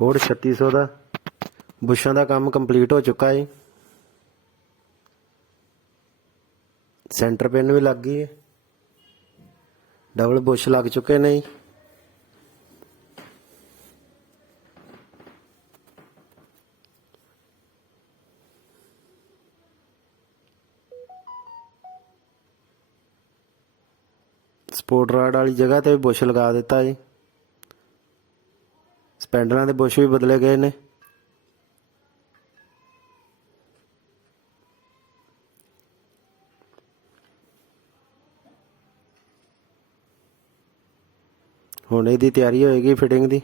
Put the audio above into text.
ਹੋਰ 3600 ਦਾ। ਬੁਸ਼ਾਂ ਦਾ ਕੰਮ ਕੰਪਲੀਟ ਹੋ ਚੁੱਕਾ ਹੈ। ਸੈਂਟਰ ਪਿੰਨ ਵੀ ਲੱਗ ਗਈ ਹੈ। ਡਬਲ ਬੁਸ਼ ਲੱਗ ਚੁੱਕੇ ਨੇ ਜੀ। ਸਪੋਰਟ ਰਾਡ ਵਾਲੀ ਜਗ੍ਹਾ ਤੇ ਵੀ ਬੁਸ਼ ਲਗਾ ਦਿੱਤਾ ਜੀ। ਸਪੈਂਡਰਾਂ ਦੇ ਬੁਸ਼ ਵੀ ਬਦਲੇ ਗਏ ਨੇ। ਹੁਣ ਇਹਦੀ ਤਿਆਰੀ ਹੋਏਗੀ ਫਿਟਿੰਗ ਦੀ।